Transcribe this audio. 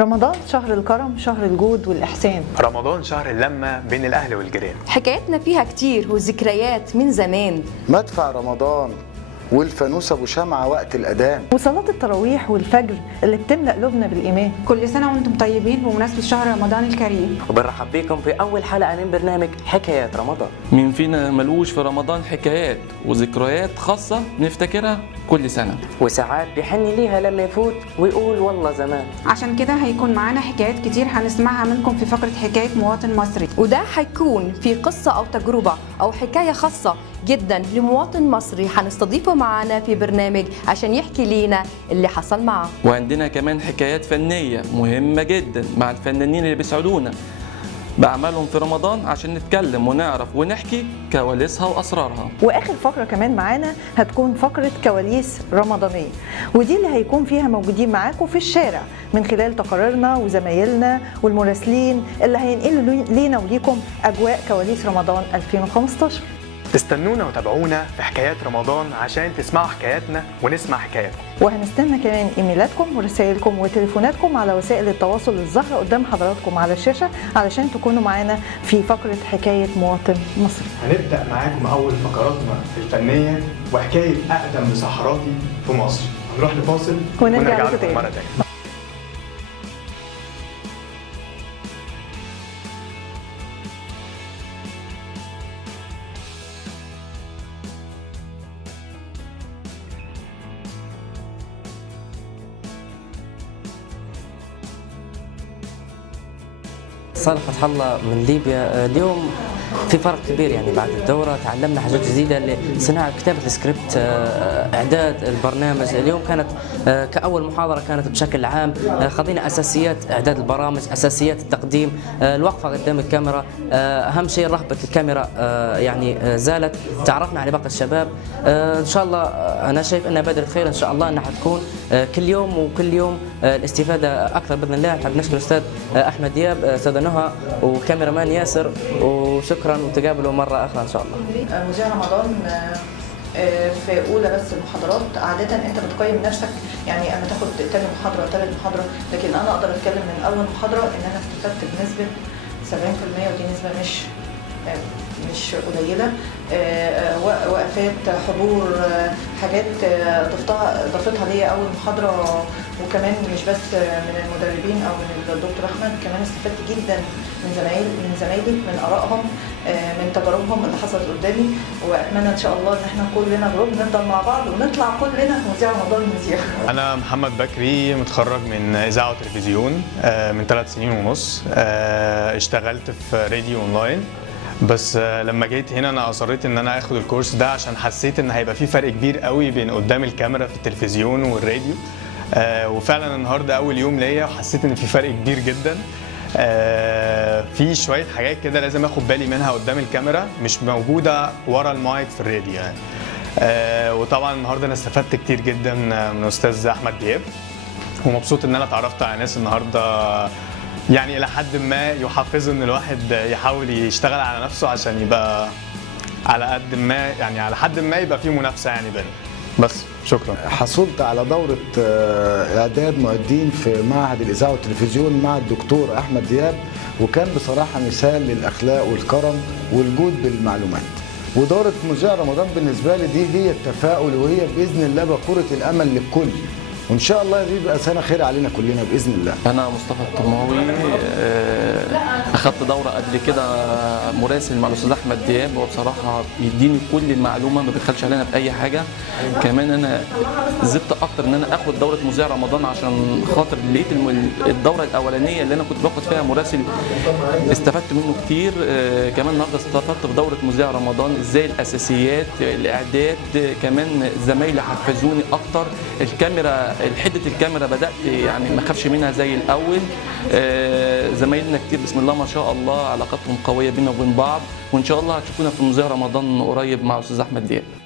رمضان شهر الكرم، شهر الجود والإحسان. رمضان شهر اللمة بين الأهل والجيران. حكاياتنا فيها كتير وذكريات من زمان. مدفع رمضان والفانوس ابو شمعة وقت الاذان، وصلاة التراويح والفجر اللي بتملأ قلوبنا بالإيمان. كل سنة وانتم طيبين بمناسبة شهر رمضان الكريم. وبنرحب بكم في أول حلقة من برنامج حكايات رمضان. مين فينا ملوش في رمضان حكايات وذكريات خاصة نفتكرها كل سنة، وساعات بيحن ليها لما يفوت ويقول والله زمان. عشان كده هيكون معانا حكايات كتير هنسمعها منكم في فقرة حكاية مواطن مصري، وده هيكون في قصة أو تجربة أو حكاية خاصة جدا لمواطن مصري هنستضيفه معانا في برنامج عشان يحكي لينا اللي حصل معه. وعندنا كمان حكايات فنية مهمة جدا مع الفنانين اللي بيسعدونا بأعمالهم في رمضان عشان نتكلم ونعرف ونحكي كواليسها وأسرارها. وآخر فقرة كمان معانا هتكون فقرة كواليس رمضانية، ودي اللي هيكون فيها موجودين معاكم في الشارع من خلال تقاريرنا وزمايلنا والمراسلين اللي هينقلوا لينا وليكم أجواء كواليس رمضان 2015. استنونا وتابعونا في حكايات رمضان عشان تسمعوا حكاياتنا ونسمع حكاياتكم. وهنستنى كمان ايميلاتكم ورسائلكم وتليفوناتكم على وسائل التواصل الظاهرة قدام حضراتكم على الشاشة علشان تكونوا معانا في فقرة حكاية مواطن مصري. هنبدأ معاكم أول فقراتنا الفنية وحكاية أقدم مسحراتي في مصر. هنروح لفاصل ونرجع لكم لكم مرة تاني. تانية. صالح فتح الله من ليبيا. اليوم في فرق كبير، يعني بعد الدورة تعلمنا حاجات جديدة لصناعة كتابة السكريبت، إعداد البرنامج. اليوم كانت كأول محاضرة كانت بشكل عام خذينا أساسيات إعداد البرامج، أساسيات التقديم، الوقفة قدام الكاميرا، أهم شيء رهبة الكاميرا يعني زالت، تعرفنا على باقي الشباب. إن شاء الله أنا شايف أنها بادرة خير، إن شاء الله أنها حتكون كل يوم وكل يوم الاستفادة أكثر بإذن الله. نحب نشكر الأستاذ أحمد دياب، أستاذ نهى، وكاميرا مان ياسر، وشكرا وتقابلوا مرة أخرى إن شاء الله. مذيع رمضان في أولى بس المحاضرات عادة أنت بتقيم نفسك، يعني أما تاخد تاني محاضرة ثالث محاضرة، لكن أنا أقدر أتكلم من أول محاضرة إن أنا استفدت بنسبة 70%، ودي نسبة مش قليلة. وقفات، حضور، حاجات ضفتها ليا أول محاضرة، وكمان مش بس من المدربين أو من الدكتور أحمد، كمان استفدت جدا من زمايلي، من آرائهم، من تجاربهم اللي حصلت قدامي. وأتمنى إن شاء الله إن احنا كلنا جروب نفضل مع بعض ونطلع كلنا مذيع رمضان مذيع. أنا محمد بكري، متخرج من إذاعة وتلفزيون من 3 سنين ونص. اشتغلت في راديو أونلاين، بس لما جيت هنا انا اصريت ان انا اخد الكورس ده عشان حسيت ان هيبقى في فرق كبير قوي بين قدام الكاميرا في التلفزيون والراديو. وفعلا النهارده اول يوم ليا وحسيت ان في فرق كبير جدا. في شويه حاجات كده لازم اخد بالي منها قدام الكاميرا مش موجوده ورا المايك في الراديو يعني. وطبعا النهارده انا استفدت كتير جدا من الاستاذ احمد دياب، ومبسوط ان انا اتعرفت على ناس النهارده يعني الى حد ما يحفزوا ان الواحد يحاول يشتغل على نفسه عشان يبقى على قد ما، يعني على حد ما يبقى في منافسه يعني بينهم. بس شكرا. حصلت على دورة إعداد معدين في معهد الإذاعة والتلفزيون مع الدكتور أحمد دياب، وكان بصراحة مثال للأخلاق والكرم والجود بالمعلومات. ودورة مذيع رمضان بالنسبة لي دي هي التفاؤل، وهي بإذن الله بقورة الأمل للكل، وإن شاء الله دي يبقى سنة خير علينا كلنا بإذن الله. أنا مصطفى الطماوي، أخذت دورة قبل كده مراسل مع الأستاذ أحمد دياب، وبصراحة بيديني كل المعلومة، ما بيدخلش علينا في أي حاجة. كمان أنا زدت أكتر إن أنا آخد دورة مذيع رمضان عشان خاطر لقيت الدورة الأولانية اللي أنا كنت باخد فيها مراسل استفدت منه كتير. كمان النهارده استفدت في دورة مذيع رمضان إزاي الأساسيات، الإعداد، كمان زمايلي حفزوني أكتر. الكاميرا، حدة الكاميرا بدأت يعني ما اخافش منها زي الأول. زمايلنا كتير بسم الله ما شاء الله علاقاتهم قوية بينا وبين بعض، وإن شاء الله هتشوفونا في مذيع رمضان قريب مع الأستاذ أحمد دياب.